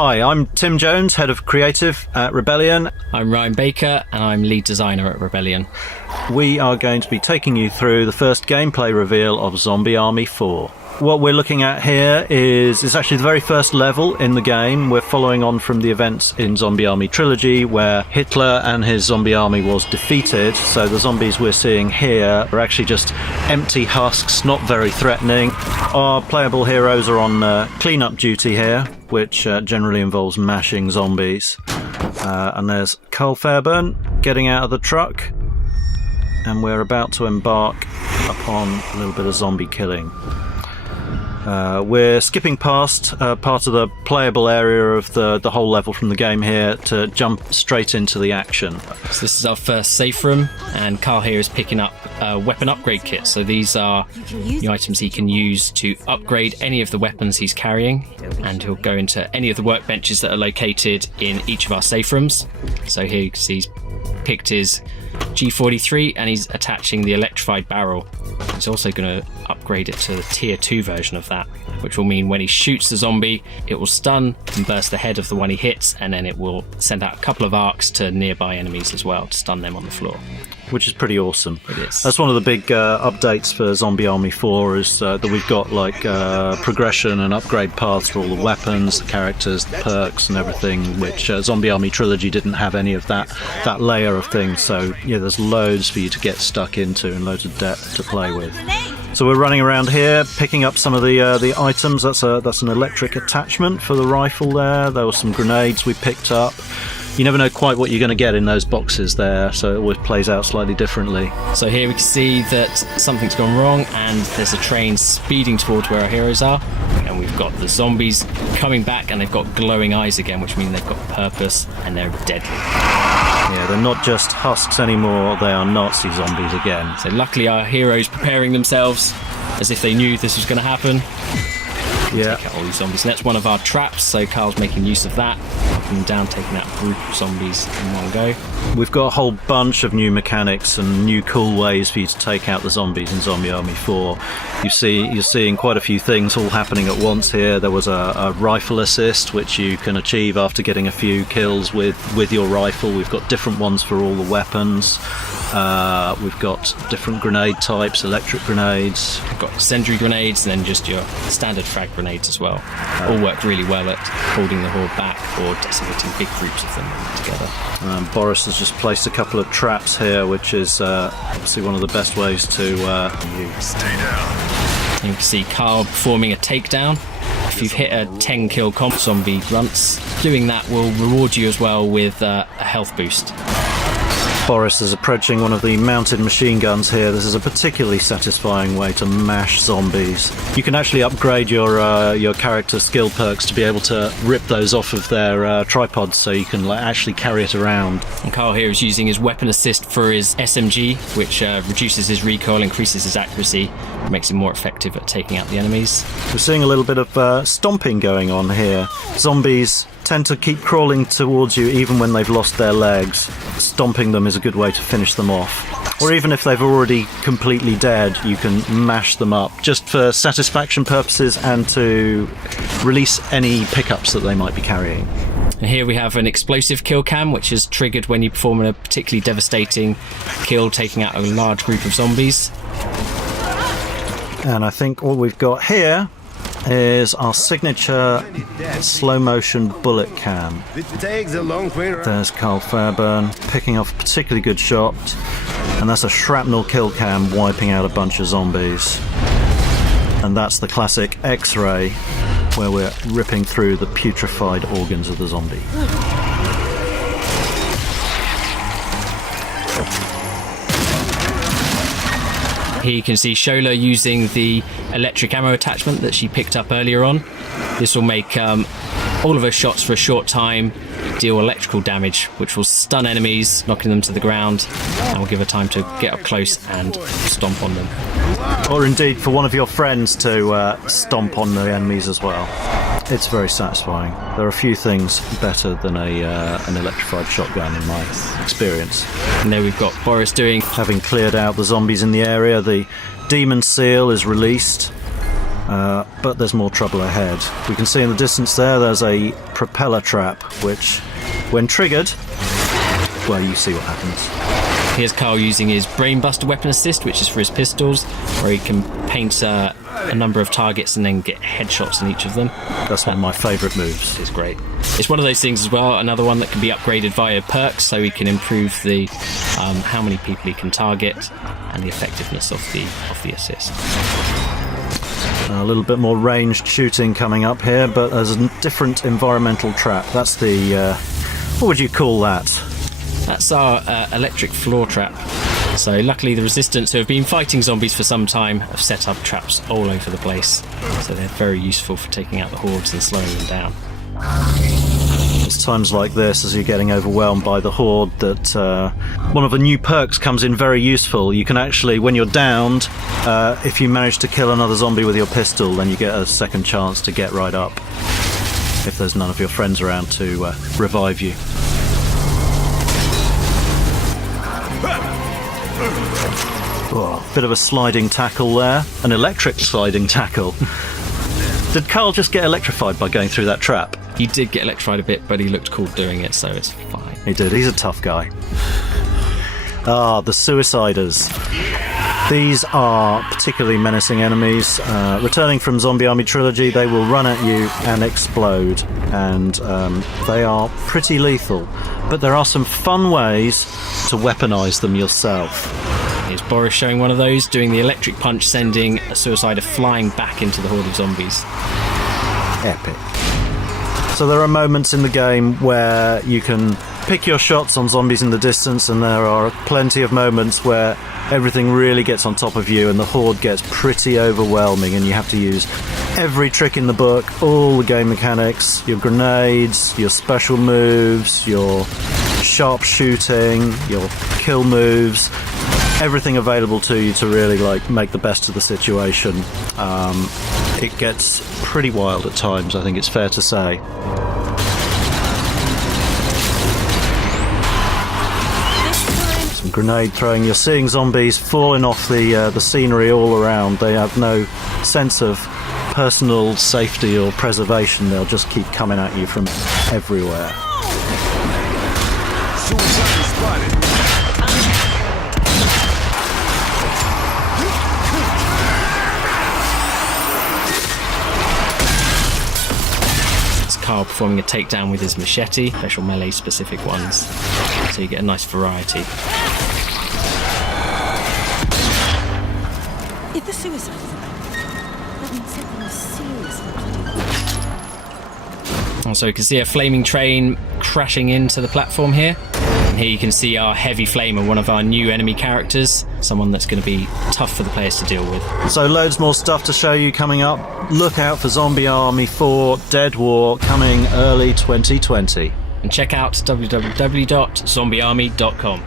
Hi, I'm Tim Jones, Head of Creative at Rebellion. I'm Ryan Baker, and I'm Lead Designer at Rebellion. We are going to be taking you through the first gameplay reveal of Zombie Army 4. What we're looking at here is actually the very first level in the game. We're following on from the events in Zombie Army Trilogy, where Hitler and his zombie army was defeated. So the zombies we're seeing here are actually just empty husks, not very threatening. Our playable heroes are on clean-up duty here, which generally involves mashing zombies. And there's Carl Fairburn getting out of the truck, and we're about to embark upon a little bit of zombie killing. We're skipping past part of the playable area of the whole level from the game here to jump straight into the action. So this is our first safe room, and Carl here is picking up a weapon upgrade kit. So these are the items he can use to upgrade any of the weapons he's carrying, and he'll go into any of the workbenches that are located in each of our safe rooms. So here you can see he's picked his G43 and he's attaching the electrified barrel. He's also going to upgrade it to the tier 2 version of that, which will mean when he shoots the zombie, it will stun and burst the head of the one he hits, and then it will send out a couple of arcs to nearby enemies as well to stun them on the floor. Which is pretty awesome. It is. That's one of the big updates for Zombie Army 4 is that we've got like progression and upgrade paths for all the weapons, the characters, the perks and everything, which Zombie Army Trilogy didn't have any of that layer of things. So yeah, there's loads for you to get stuck into and loads of depth to play with. So we're running around here, picking up some of the items. That's an electric attachment for the rifle there. There were some grenades we picked up. You never know quite what you're going to get in those boxes there, so it always plays out slightly differently. So here we can see that something's gone wrong, and there's a train speeding towards where our heroes are, and we've got the zombies coming back, and they've got glowing eyes again, which means they've got purpose and they're deadly. Yeah, they're not just husks anymore, they are Nazi zombies again. So luckily our heroes preparing themselves as if they knew this was going to happen. Yeah. Take out all these zombies. And that's one of our traps, so Carl's making use of that, knocking them down, taking out a group of zombies in one go. We've got a whole bunch of new mechanics and new cool ways for you to take out the zombies in Zombie Army 4. You're seeing quite a few things all happening at once here. There was a rifle assist, which you can achieve after getting a few kills with your rifle. We've got different ones for all the weapons. We've got different grenade types, electric grenades. We've got incendiary grenades and then just your standard frag grenades as well. All work really well at holding the horde back or decimating big groups of them together. Boris has just placed a couple of traps here, which is obviously one of the best ways to use. Stay down. And you can see Carl performing a takedown. If you've hit a 10 kill comp zombie grunts, doing that will reward you as well with a health boost. Boris is approaching one of the mounted machine guns here. This is a particularly satisfying way to mash zombies. You can actually upgrade your character skill perks to be able to rip those off of their tripods, so you can actually carry it around. And Carl here is using his weapon assist for his SMG, which reduces his recoil, increases his accuracy, makes him more effective at taking out the enemies. We're seeing a little bit of stomping going on here. Zombies tend to keep crawling towards you even when they've lost their legs. Stomping them is a good way to finish them off. Or even if they've already completely dead, you can mash them up just for satisfaction purposes and to release any pickups that they might be carrying. And here we have an explosive kill cam, which is triggered when you perform a particularly devastating kill, taking out a large group of zombies. And I think all we've got here is our signature slow motion bullet cam. There's Carl Fairburn picking off a particularly good shot, and that's a shrapnel kill cam wiping out a bunch of zombies. And that's the classic X-ray where we're ripping through the putrefied organs of the zombie. Here you can see Shola using the electric ammo attachment that she picked up earlier on. This will make all of her shots for a short time deal electrical damage, which will stun enemies, knocking them to the ground, and will give her time to get up close and stomp on them. Or indeed for one of your friends to stomp on the enemies as well. It's very satisfying. There are a few things better than an electrified shotgun in my experience. And there we've got Boris doing... Having cleared out the zombies in the area, the demon seal is released. but there's more trouble ahead. We can see in the distance there's a propeller trap, which, when triggered, well, you see what happens. Here's Carl using his Brainbuster weapon assist, which is for his pistols, where he can paint a number of targets and then get headshots in each of them. That's one of my favourite moves. It's great. It's one of those things as well, another one that can be upgraded via perks, so he can improve the how many people he can target and the effectiveness of the assist. A little bit more ranged shooting coming up here, but there's a different environmental trap. That's the... what would you call that? That's our electric floor trap. So luckily the Resistance, who have been fighting zombies for some time, have set up traps all over the place. So they're very useful for taking out the hordes and slowing them down. It's times like this, as you're getting overwhelmed by the horde, that one of the new perks comes in very useful. You can actually, when you're downed, if you manage to kill another zombie with your pistol, then you get a second chance to get right up, if there's none of your friends around to revive you. Oh, bit of a sliding tackle there. An electric sliding tackle. Did Carl just get electrified by going through that trap? He did get electrified a bit, but he looked cool doing it, so it's fine. He did. He's a tough guy. Ah, the Suiciders. These are particularly menacing enemies. Returning from Zombie Army Trilogy, they will run at you and explode, and they are pretty lethal. But there are some fun ways to weaponize them yourself. Here's Boris showing one of those, doing the electric punch, sending a Suicider flying back into the horde of zombies. Epic. So there are moments in the game where you can pick your shots on zombies in the distance, and there are plenty of moments where everything really gets on top of you and the horde gets pretty overwhelming, and you have to use every trick in the book, all the game mechanics, your grenades, your special moves, your sharp shooting, your kill moves, everything available to you to really make the best of the situation. It gets pretty wild at times, I think it's fair to say. Some grenade throwing. You're seeing zombies falling off the scenery all around. They have no sense of personal safety or preservation. They'll just keep coming at you from everywhere. Carl performing a takedown with his machete, special melee specific ones, so you get a nice variety. If the suicide is about, that means something is serious. Also, you can see a flaming train crashing into the platform here. And here you can see our Heavy Flamer, one of our new enemy characters, someone that's going to be tough for the players to deal with. So loads more stuff to show you coming up. Look out for Zombie Army 4 Dead War coming early 2020. And check out www.zombiearmy.com.